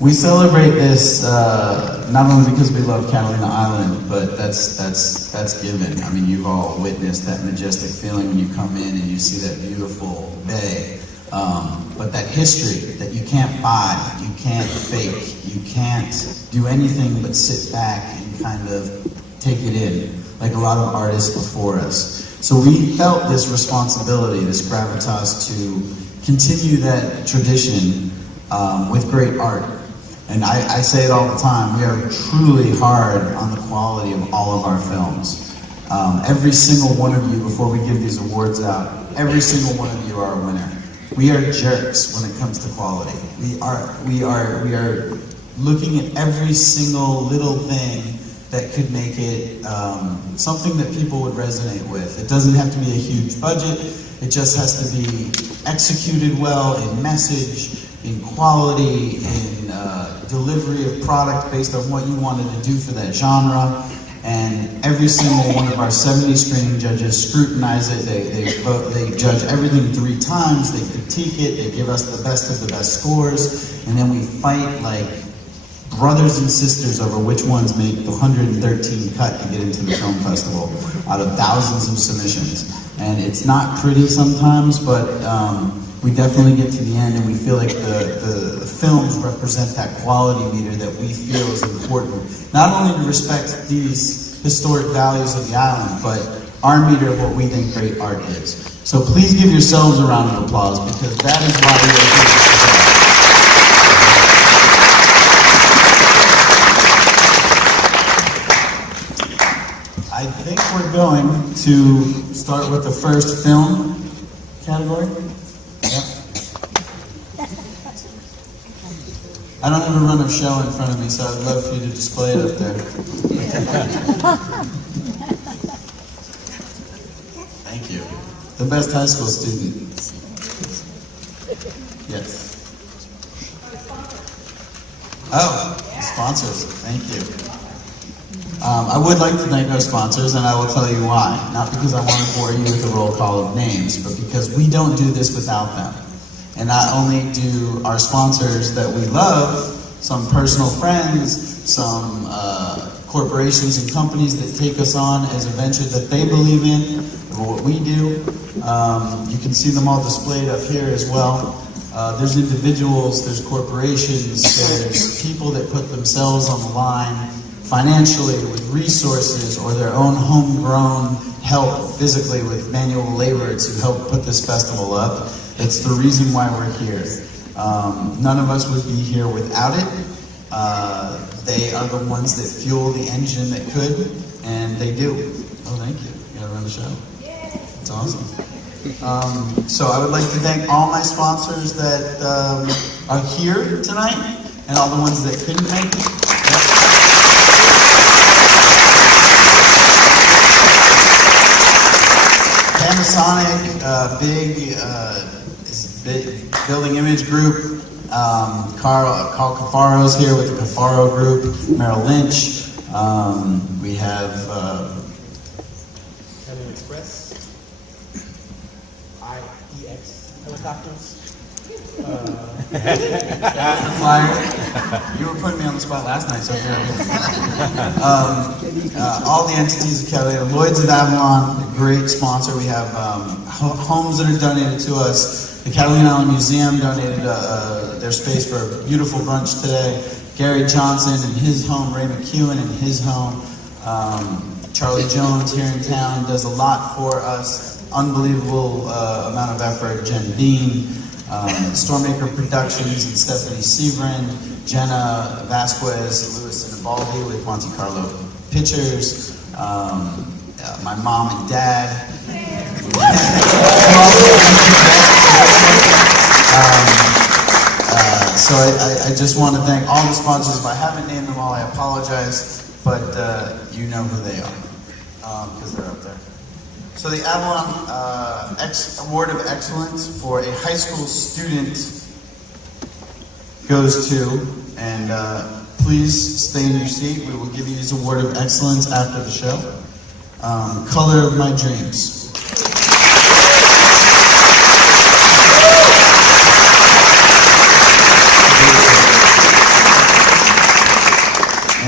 We celebrate this not only because we love Catalina Island, but that's given. I mean, you've all witnessed that majestic feeling when you come in and you see that beautiful bay. But that history that you can't buy, you can't fake, you can't do anything but sit back and kind of take it in, like a lot of artists before us. So we felt this responsibility, this gravitas to continue that tradition with great art. And I say it all the time, we are truly hard on the quality of all of our films. Every single one of you, before we give these awards out, every single one of you are a winner. We are jerks when it comes to quality. We are looking at every single little thing that could make it something that people would resonate with. It doesn't have to be a huge budget. It just has to be executed well in message, in quality, in delivery of product based on what you wanted to do for that genre. And every single one of our 70 screening judges scrutinize it. They judge everything 3 times. They critique it. They give us the best of the best scores. And then we fight like brothers and sisters over which ones make the 113 cut to get into the film festival out of thousands of submissions. And it's not pretty sometimes, but we definitely get to the end and we feel like the films represent that quality meter that we feel is important. Not only to respect these historic values of the island, but our meter of what we think great art is. So please give yourselves a round of applause, because that is why we are here today. I think we're going to start with the first film category. I don't have a run of show in front of me, so I'd love for you to display it up there. Thank you. The best high school student. Yes. Oh, sponsors. Thank you. I would like to thank our sponsors, and I will tell you why. Not because I want to bore you with a roll call of names, but because we don't do this without them. And not only do our sponsors that we love, some personal friends, some corporations and companies that take us on as a venture that they believe in, or what we do. You can see them all displayed up here as well. There's individuals, there's corporations, there's people that put themselves on the line financially with resources or their own homegrown help physically with manual laborers who help put this festival up. It's the reason why we're here. None of us would be here without it. They are the ones that fuel the engine that could, and they do. Oh, thank you. You gotta run the show. It's awesome. So I would like to thank all my sponsors that are here tonight, and all the ones that couldn't make it. Panasonic, big building image group. Carl Cafaro's here with the Cafaro group. Merrill Lynch. We have Heaven Express. IEX helicopters. Flyer. You were putting me on the spot last night, so all the entities of Catalina, Lloyd's of Avalon, a great sponsor. We have homes that are donated to us. The Catalina Island Museum donated their space for a beautiful brunch today. Gary Johnson and his home, Ray McEwen and his home. Charlie Jones here in town does a lot for us. Unbelievable amount of effort. Jen Dean. Stormmaker Productions and Stephanie Severin, Jenna Vasquez, Louis Sinibaldi with Monte Carlo Pictures, my mom and dad. So I just want to thank all the sponsors. If I haven't named them all, I apologize, but you know who they are because they're up there. So the Avalon Award of Excellence for a high school student goes to, and please stay in your seat. We will give you this Award of Excellence after the show. Color of My Dreams.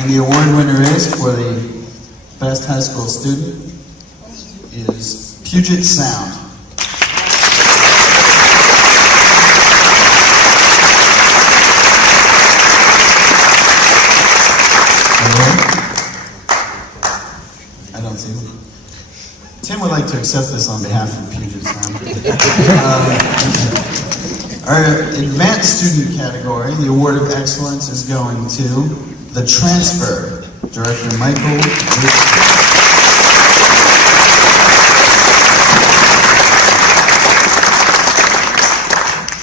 And the award winner is, for the best high school student, is Puget Sound. I don't see them. Tim would like to accept this on behalf of Puget Sound. Our advanced student category, the Award of Excellence, is going to The Transfer, Director Michael Richardson.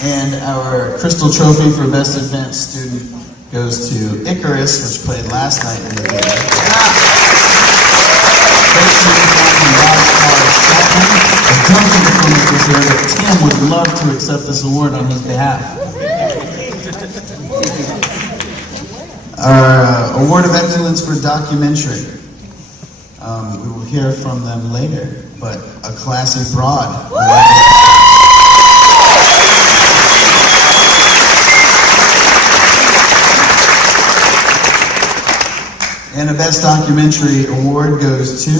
And our Crystal Trophy for Best Advanced Student goes to Icarus, which played last night in the theater. I don't think the filmmakers here, but Tim would love to accept this award on his behalf. Our Award of Excellence for Documentary. We will hear from them later, but A Classic Broad. And a Best Documentary award goes to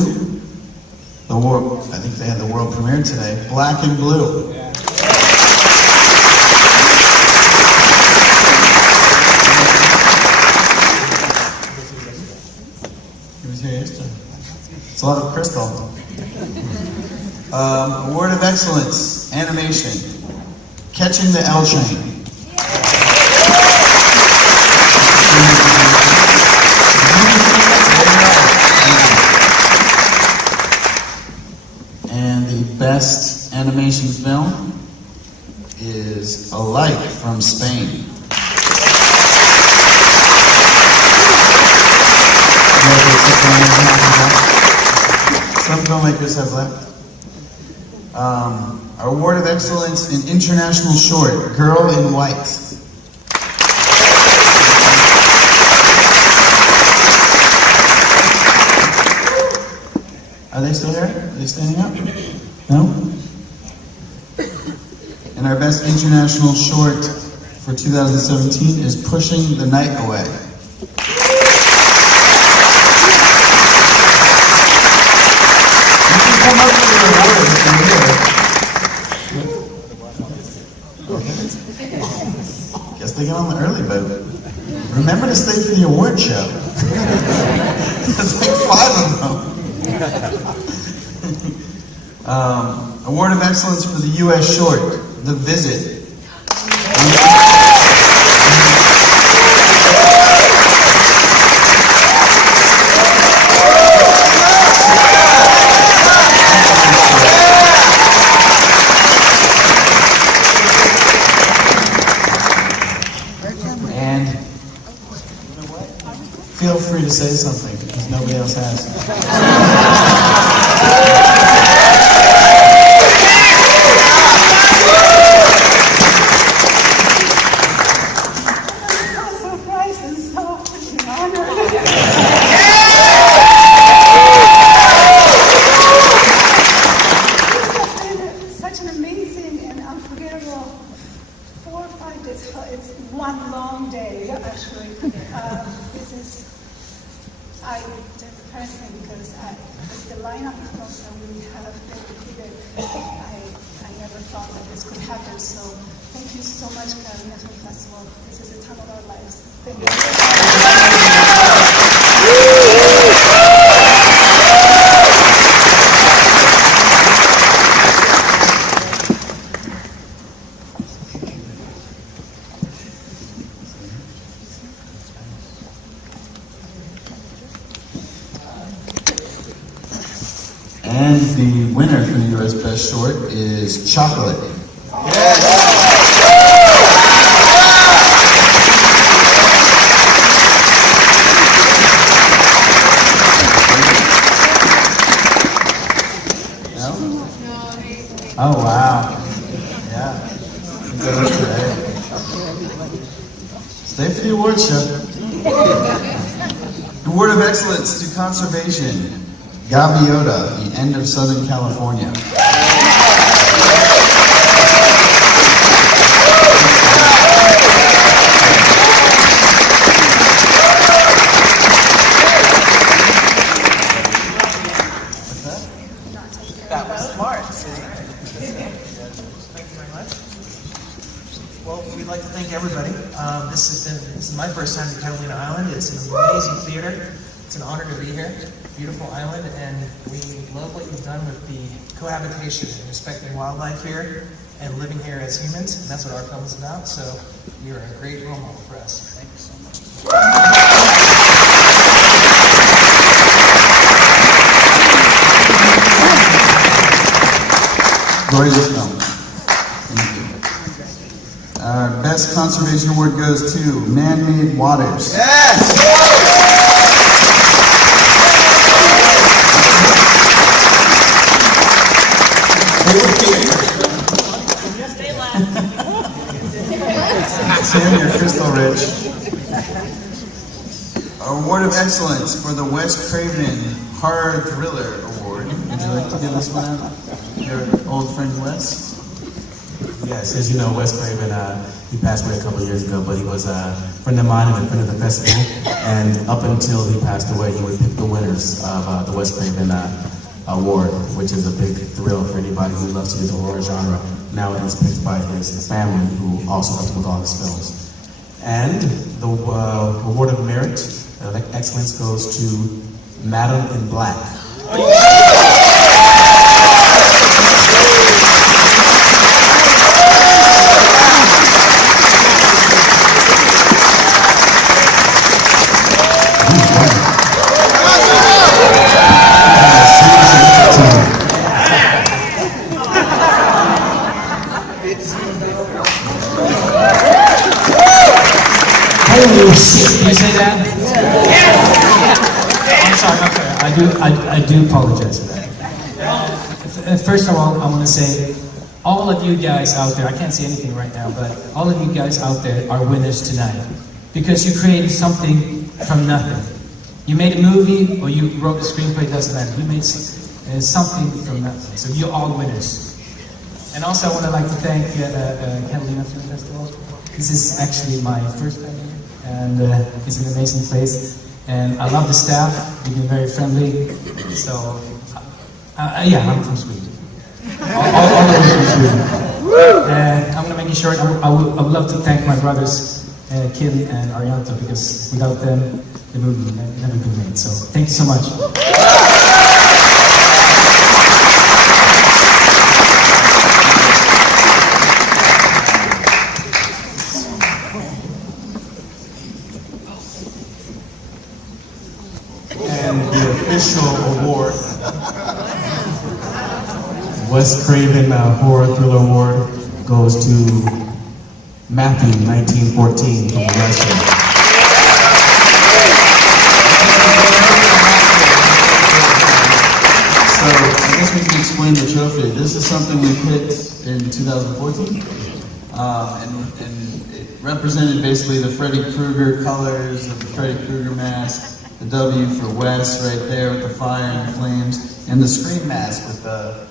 the world. I think they had the world premiere today. Black and Blue. He was here yesterday. It's a lot of Crystal. Award of Excellence, Animation. Catching the L Train. Best animation film is Alike from Spain. Some filmmakers have left. Our Award of Excellence in International Short, Girl in White. Are they still here? Are they standing up? No? And our Best International Short for 2017 is Pushing the Night Away. You can come up with your award if you're here. Guess they got on the early boat. Remember to stay for the award show. There's like 5 of them. Award of Excellence for the U.S. Short, The Visit. And feel free to say something, because nobody else has. I never thought that this could happen. So thank you so much, Catalina Film Festival. This is the time of our lives. Thank you. And the winner for the U.S. Best Short is Chocolate. No? Oh, wow. Yeah. Good today. Stay for the award show. Award of Excellence to Conservation. Gaviota, The End of Southern California. everybody. This is my first time to Catalina Island. It's an amazing theater. It's an honor to be here. Beautiful island, and we love what you've done with the cohabitation and respecting wildlife here and living here as humans. And that's what our film is about. So you're a great role model for us. Thank you so much. Gorgeous film. Thank you. Our best conservation award goes to Man-Made Waters. Yes! Sam, you're crystal rich. Award of Excellence for the Wes Craven Horror Thriller Award. Would you like to give this one out? Your old friend Wes? Yes, as you know, Wes Craven, he passed away a couple of years ago, but he was a friend of mine and a friend of the festival. And up until he passed away, he would pick the winners of the Wes Craven Award, which is a big thrill for anybody who loves to do the horror genre. Now it is picked by his family, who also helped with all his films. And the Award of Merit, Excellence, goes to Madam in Black. Holy shit! Can you say that? I'm sorry. Okay, I do apologize for that. First of all, I want to say, all of you guys out there, I can't see anything right now, but all of you guys out there are winners tonight because you created something from nothing. You made a movie or you wrote a screenplay, doesn't matter. You made something from nothing. So you're all winners. And also, I would like to thank Catalina Film Festival. This is actually my first time here, and it's an amazing place. And I love the staff. They've been very friendly. So, yeah, I'm from Sweden. All the way from Sweden. And I'm going to make it short. I would love to thank my brothers, Kim and Arianto, because without them, the movie would never been made. So, thank you so much. The official award, Wes Craven Horror Thriller Award, goes to Matthew, 1914, from Russia. So I guess we can explain the trophy. This is something we picked in 2014, and it represented basically the Freddy Krueger colors of the Freddy Krueger mask. The W for Wes right there with the fire and the flames, and the Scream mask with the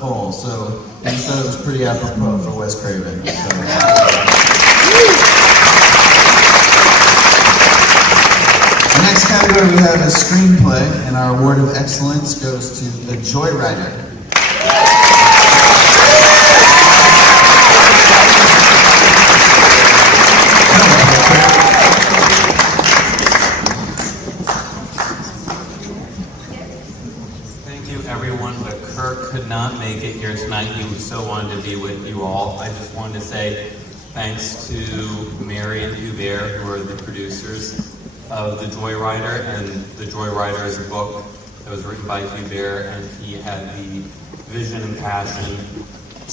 hole. So I just thought it was pretty apropos for Wes Craven. So. The next category we have is Screenplay, and our Award of Excellence goes to the Joyrider. Could not make it here tonight. He so wanted to be with you all. I just wanted to say thanks to Mary and Hubert, who are the producers of The Joyrider, and The Joyrider is a book that was written by Hubert, and he had the vision and passion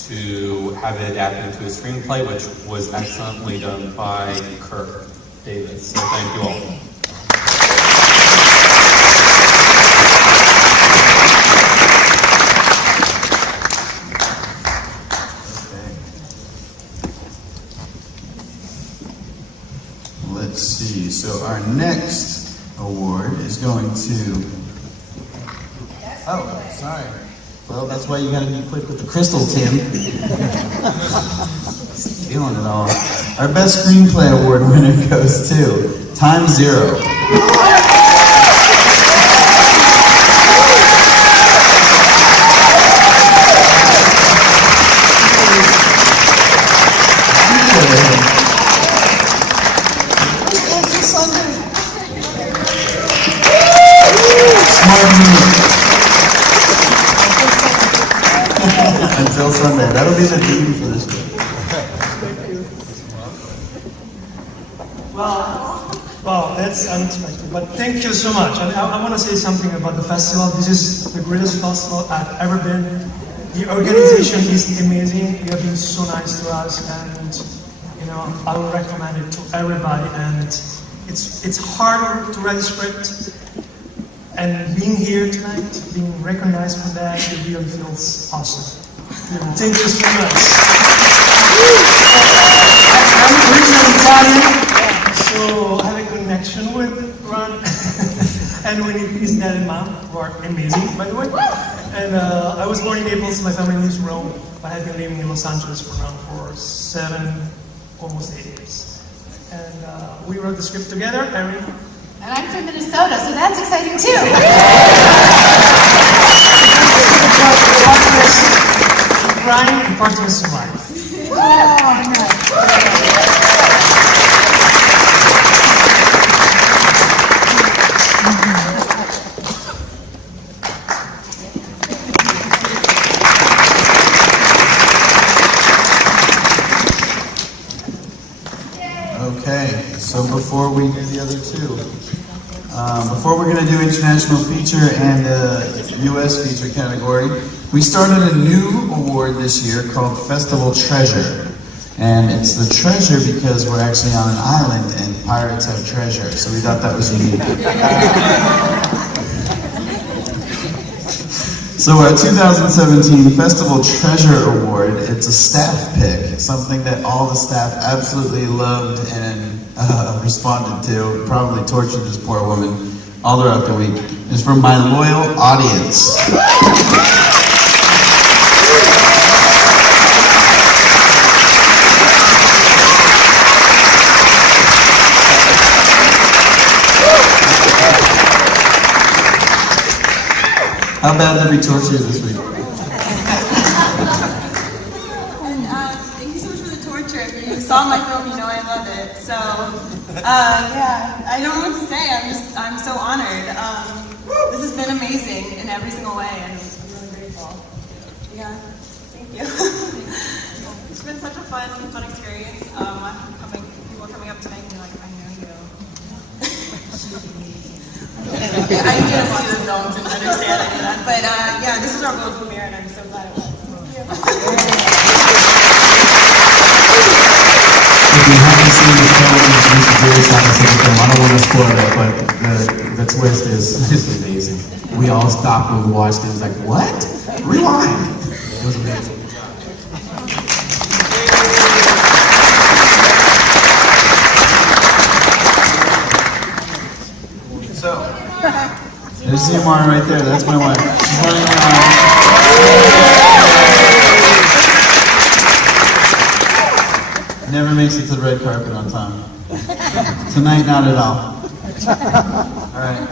to have it adapted into a screenplay, which was excellently done by Kirk Davis. So thank you all. Let's see, so our next award is going to... Oh, sorry. Well, that's why you gotta be quick with the crystal, Tim. Stealing it all. Our best screenplay award winner goes to Time Zero. until Sunday. That'll be the theme for this year. Wow, that's unexpected. But thank you so much. I want to say something about the festival. This is the greatest festival I've ever been. The organization is amazing. You have been so nice to us, and you know I will recommend it to everybody. And it's harder to write a script, and being here tonight, being recognized for that, it really feels awesome. Thank you so much. I'm originally Italian. So I have a connection with Ron and Winnie, his dad and mom, who are amazing, by the way. And I was born in Naples, my family lives in Rome. I have been living in Los Angeles for now for 7, almost 8 years. And we wrote the script together, Erin. And I'm from Minnesota, so that's exciting too. Crying and part of his life. Okay, so before we do the other two, before we're going to do international feature and the U.S. feature category, we started a new award this year called Festival Treasure. And it's the treasure because we're actually on an island and pirates have treasure, so we thought that was unique. So our 2017 Festival Treasure Award, it's a staff pick, something that all the staff absolutely loved and responded to, probably tortured this poor woman all throughout the week. It's from my loyal audience. How bad did we torture you this week? And thank you so much for the torture. If you saw my film, you know I love it. So, yeah, I don't know what to say. I'm so honored. This has been amazing in every single way, and I'm really grateful. Yeah, thank you. It's been such a fun experience. People coming up to me and being like, I know you. I didn't see the film to understand any of that, but yeah, this is our world premiere, and I'm so glad it was. If you haven't seen the film, you should really try to see the film. I don't want to spoil it, but the twist is amazing. We all stopped when we watched it. It was like, what? Rewind. It was amazing. So, there's Ziamara right there. That's my wife. She's running around. Never makes it to the red carpet on time. Tonight, not at all. All right.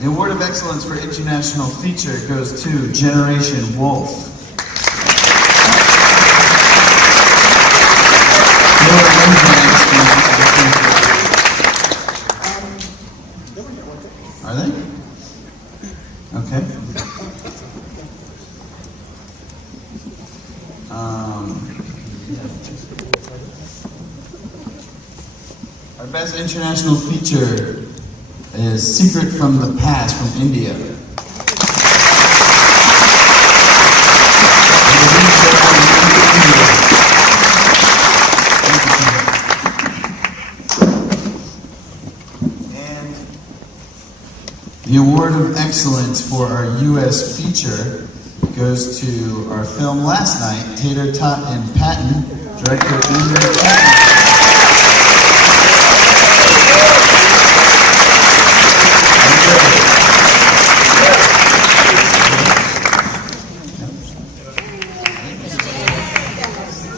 The Award of Excellence for International Feature goes to Generation Wolf. Are they? Okay. Our best international feature is Secret from the Past from India. And the Award of Excellence for our U.S. feature goes to our film last night, Tater Tot and Patton, director Andrew Patton.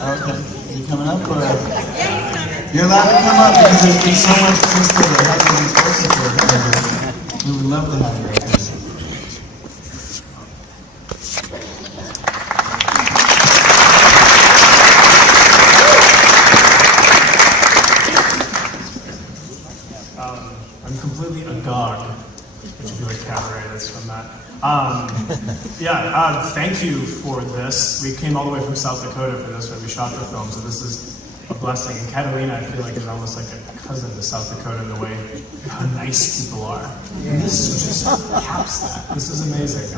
Okay, you coming up or? You're allowed to come up because there's been so much Krista that hasn't been spoken for. We would love to have you right there. I'm completely agog, which if you like cabaret, that's from that. Thank you for this. We came all the way from South Dakota for this, where we shot the film, so this is a blessing. And Catalina, I feel like, is almost like a cousin to South Dakota in the way how nice people are. And this just caps that. This is amazing.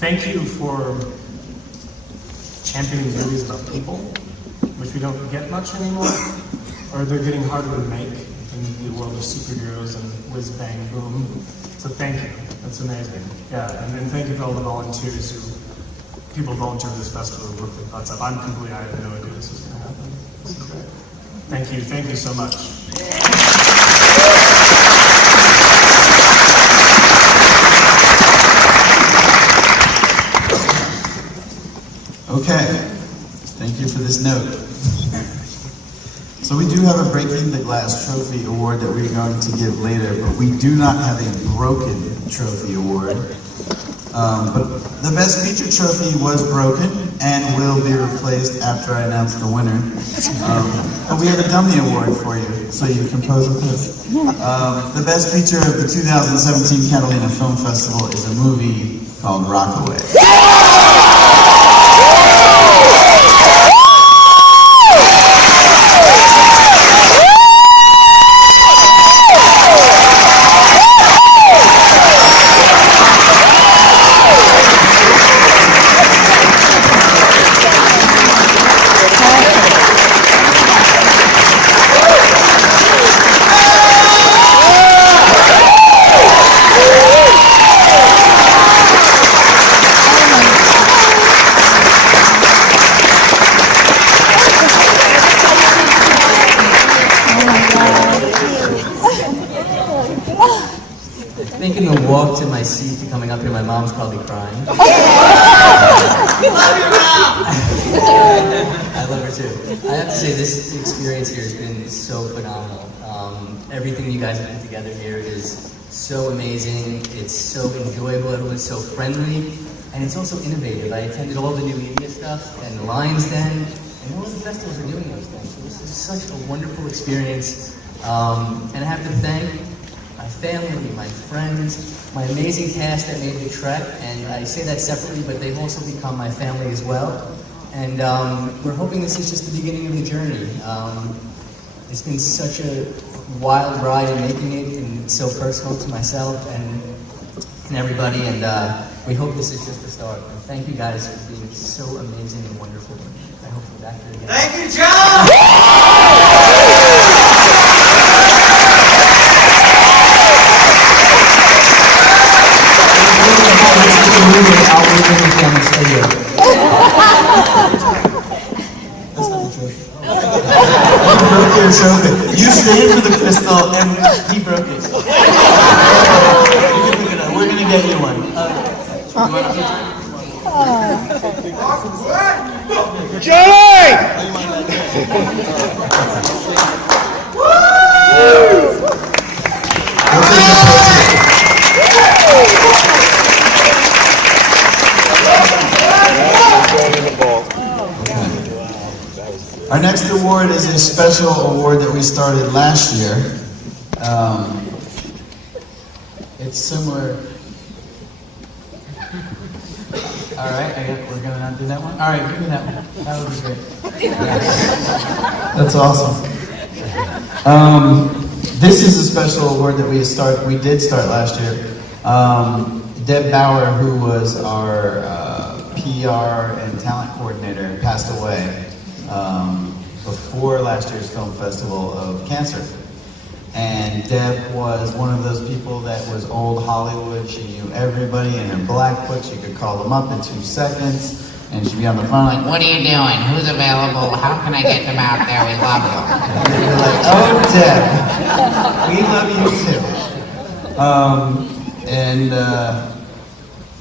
Thank you for championing movies about people, which we don't get much anymore, or they're getting harder to make in the world of superheroes and whiz bang boom. So thank you. That's amazing. Yeah, and then thank you for all the volunteers people volunteer for this festival who work their butts up. I had no idea this was going to happen. This is great. Thank you so much. Okay, thank you for this note. So we do have a Breaking the Glass Trophy Award that we're going to give later, but we do not have a Broken Trophy Award. But the Best Feature Trophy was broken and will be replaced after I announce the winner. But we have a Dummy Award for you, so you can pose with this. The Best Feature of the 2017 Catalina Film Festival is a movie called Rockaway. Thinking the walk to my seat to coming up here, my mom's probably crying. I love her too. I have to say, this experience here has been so phenomenal. Everything you guys have put together here is so amazing. It's so enjoyable. Everyone's so friendly, and it's also innovative. I attended all the new media stuff and the Lions Den, and all the festivals are doing those things. So this is such a wonderful experience, and I have to thank my family, my friends, my amazing cast that made the trek, and I say that separately, but they've also become my family as well. And we're hoping this is just the beginning of the journey. It's been such a wild ride in making it, and so personal to myself and everybody, and we hope this is just the start. And thank you guys for being so amazing and wonderful. I hope we're back here again. Thank you, John! You stayed for the crystal and he broke it. We're gonna get you one. Johnny! Our next award is a special award that we started last year. It's similar. All right, we're gonna not do that one. All right, give me that one. That would be great. That's awesome. This is a special award that we did start last year. Deb Bauer, who was our PR and talent coordinator, passed away before last year's film festival of cancer. And Deb was one of those people that was old Hollywood. She knew everybody in her black book. She could call them up in 2 seconds. And she'd be on the phone like, "What are you doing? Who's available? How can I get them out there? We love you." And you're like, "Oh, Deb, we love you too."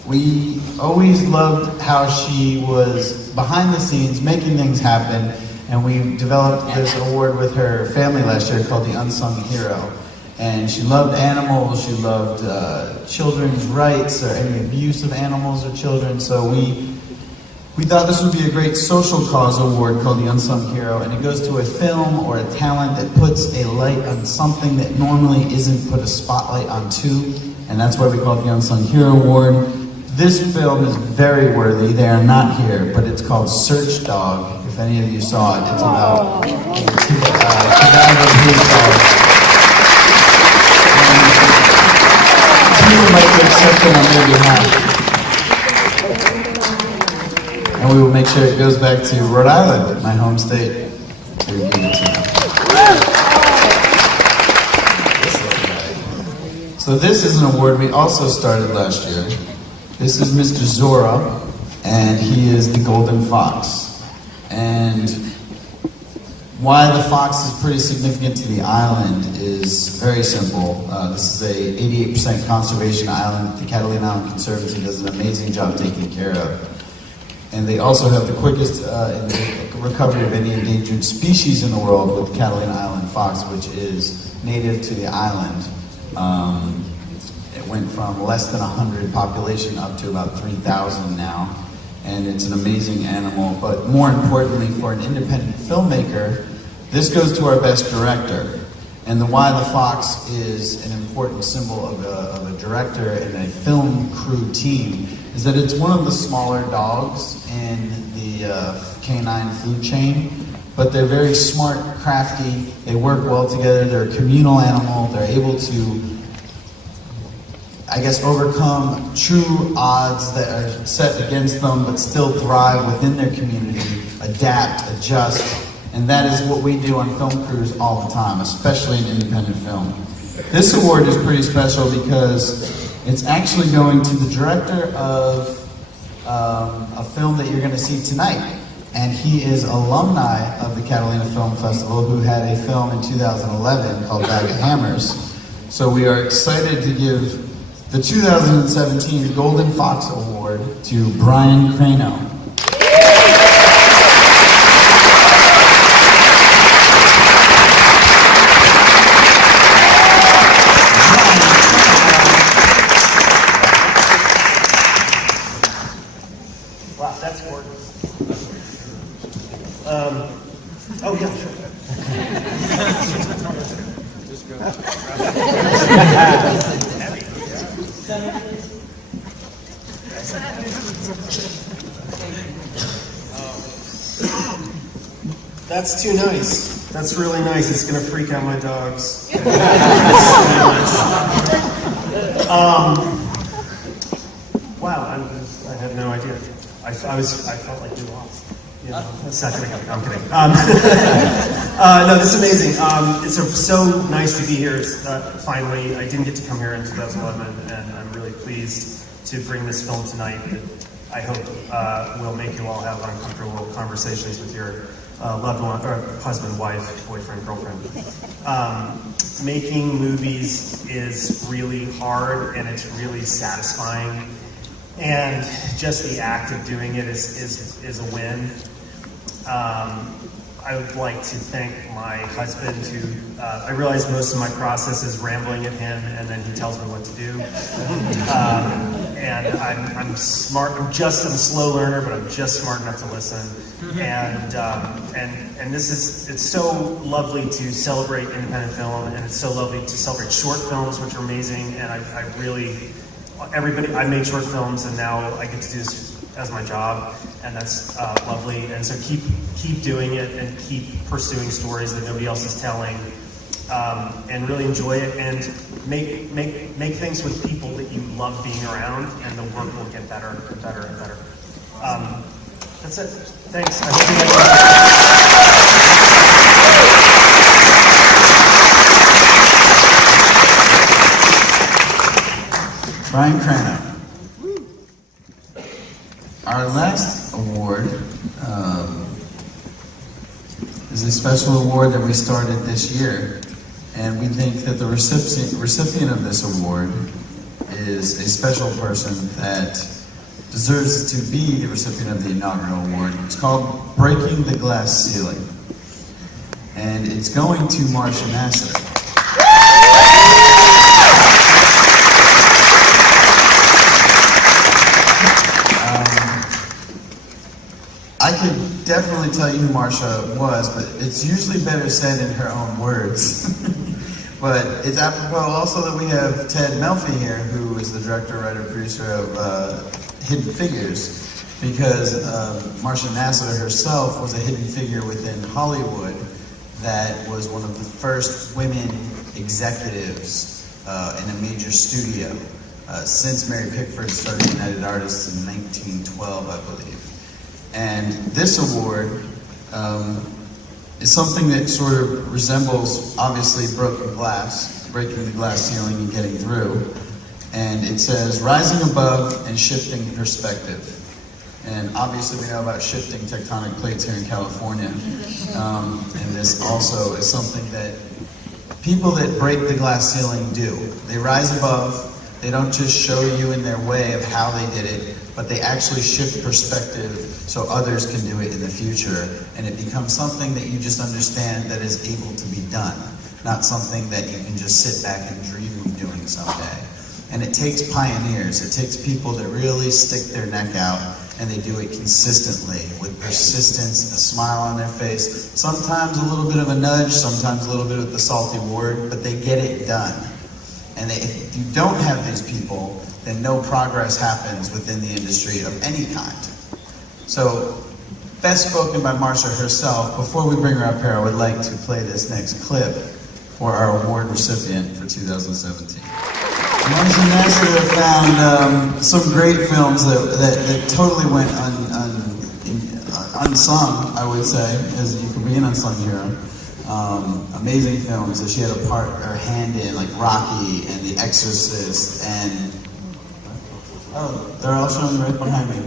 We always loved how she was behind the scenes, making things happen. And we developed this award with her family last year called the Unsung Hero. And she loved animals, she loved children's rights or any abuse of animals or children. So we thought this would be a great social cause award called the Unsung Hero. And it goes to a film or a talent that puts a light on something that normally isn't put a spotlight onto. And that's why we call it the Unsung Hero Award. This film is very worthy. They are not here, but it's called Search Dog. If any of you saw it, it's about cadaver police dogs. And we would like to accept it on their behalf. And we will make sure it goes back to Rhode Island, my home state. We will give it to them. So this is an award we also started last year. This is Mr. Zora, and he is the Golden Fox. And why the fox is pretty significant to the island is very simple. This is a 88% conservation island. The Catalina Island Conservancy does an amazing job taking care of. And they also have the quickest recovery of any endangered species in the world with the Catalina Island fox, which is native to the island. It went from less than 100 population up to about 3,000 now. And it's an amazing animal. But more importantly, for an independent filmmaker, this goes to our best director. And the why the fox is an important symbol of a director and a film crew team is that it's one of the smaller dogs in the canine food chain, but they're very smart, crafty, they work well together, they're a communal animal, they're able to, I guess, overcome true odds that are set against them, but still thrive within their community, adapt, adjust, and that is what we do on film crews all the time, especially in independent film. This award is pretty special because it's actually going to the director of a film that you're going to see tonight. And he is alumni of the Catalina Film Festival, who had a film in 2011 called Bag of Hammers. So we are excited to give the 2017 Golden Fox Award to Brian Crano. Wow, that's gorgeous. Oh yeah, sure. Just go. That's too nice. That's really nice. It's gonna freak out my dogs. Wow, I had no idea. I felt like we lost. You know, it's not gonna happen. I'm kidding. No, this is amazing. It's so nice to be here. Finally, I didn't get to come here in 2011, and I'm really pleased to bring this film tonight. I hope will make you all have uncomfortable conversations with your loved one, or husband, wife, boyfriend, girlfriend. Making movies is really hard, and it's really satisfying. And just the act of doing it is a win. I would like to thank my husband who, I realize most of my process is rambling at him and then he tells me what to do. And I'm smart, I'm a slow learner, but I'm just smart enough to listen. And it's so lovely to celebrate independent film, and it's so lovely to celebrate short films, which are amazing. And I made short films, and now I get to do this as my job, and that's lovely. And so keep doing it, and keep pursuing stories that nobody else is telling, and really enjoy it, and make things with people that you love being around, and the work will get better and better and better. That's it. Thanks. I hope you guys Brian Crano. Our last award is a special award that we started this year, and we think that the recipient of this award is a special person that deserves to be the recipient of the inaugural award. It's called Breaking the Glass Ceiling, and it's going to Marcia Nasatir. I could definitely tell you who Marcia was, but it's usually better said in her own words. But it's apropos also that we have Ted Melfi here, who is the director, writer, producer of Hidden Figures, because Marcia Nasatir herself was a hidden figure within Hollywood that was one of the first women executives in a major studio since Mary Pickford started United Artists in 1912, I believe. And this award is something that sort of resembles, obviously, broken glass, breaking the glass ceiling and getting through. And it says, rising above and shifting perspective. And obviously we know about shifting tectonic plates here in California. And this also is something that people that break the glass ceiling do. They rise above. They don't just show you in their way of how they did it, but they actually shift perspective so others can do it in the future. And it becomes something that you just understand that is able to be done, not something that you can just sit back and dream of doing someday. And it takes pioneers. It takes people that really stick their neck out, and they do it consistently with persistence, a smile on their face, sometimes a little bit of a nudge, sometimes a little bit of the salty word, but they get it done. And if you don't have these people, then no progress happens within the industry of any kind. So, best spoken by Marcia herself. Before we bring her up here, I would like to play this next clip for our award recipient for 2017. Marcia Nasatir found some great films that totally went unsung, I would say, as you could be an unsung hero. Amazing films that she had her hand in, like Rocky and The Exorcist, and they're all showing right behind me.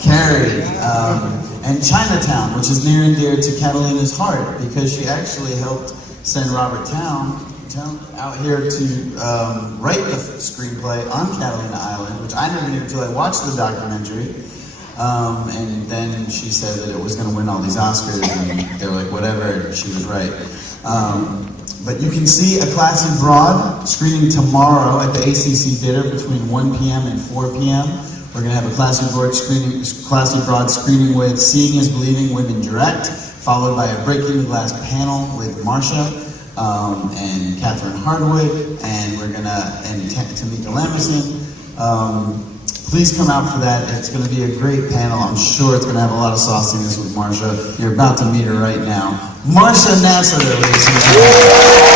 Carrie, and Chinatown, which is near and dear to Catalina's heart, because she actually helped send Robert Towne out here to write the screenplay on Catalina Island, which I never knew until I watched the documentary. And then she said that it was going to win all these Oscars, and they were like, whatever, and she was right. But you can see A Classy Broad screening tomorrow at the ACC Theater between 1 p.m. and 4 p.m. We're going to have a Classy Broad screening with Seeing is Believing, Women Direct, followed by a Breaking the Glass panel with Marcia and Catherine Hardwood, and we're going to, and Tamika Lamison. Please come out for that. It's going to be a great panel. I'm sure it's going to have a lot of sauciness with Marcia. You're about to meet her right now. Marcia Nasatir, ladies and gentlemen.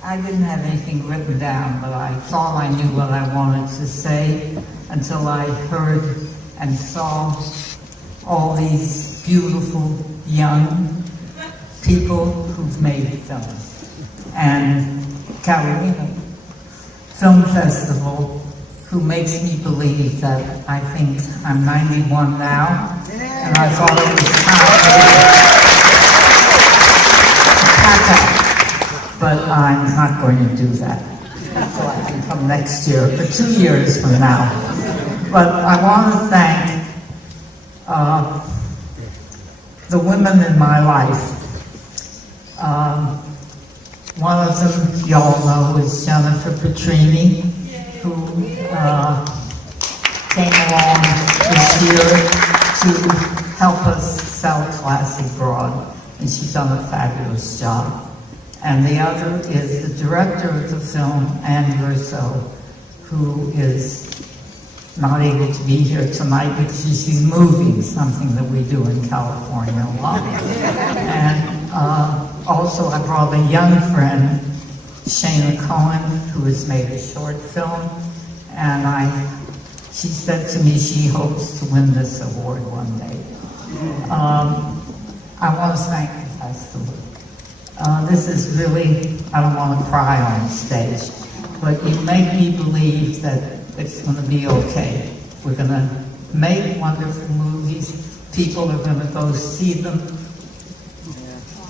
I didn't have anything written down, but I thought I knew what I wanted to say until I heard and saw all these beautiful young people who've made films. And Catalina Film Festival, who makes me believe that I think I'm 91 now, and I thought it was time to pack up. But I'm not going to do that. So I can come next year, for 2 years from now. But I want to thank the women in my life. One of them, y'all know, is Jennifer Petrini, who came along this year to help us sell Classy Broad, and she's done a fabulous job. And the other is the director of the film, Anne Verso, who is not able to be here tonight because she's moving, something that we do in California a lot. And also I brought a young friend, Shana Cohen, who has made a short film, and she said to me she hopes to win this award one day. I want to thank the festival. This is really, I don't want to cry on stage, but you make me believe that it's going to be okay. We're going to make wonderful movies. People are going to go see them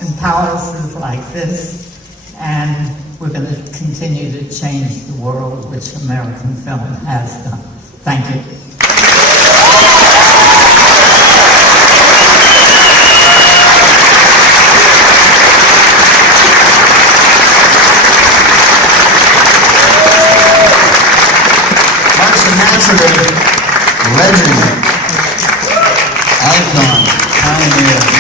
in palaces like this, and we're going to continue to change the world, which American film has done. Thank you. Marcia Nasatir, legend, icon, pioneer.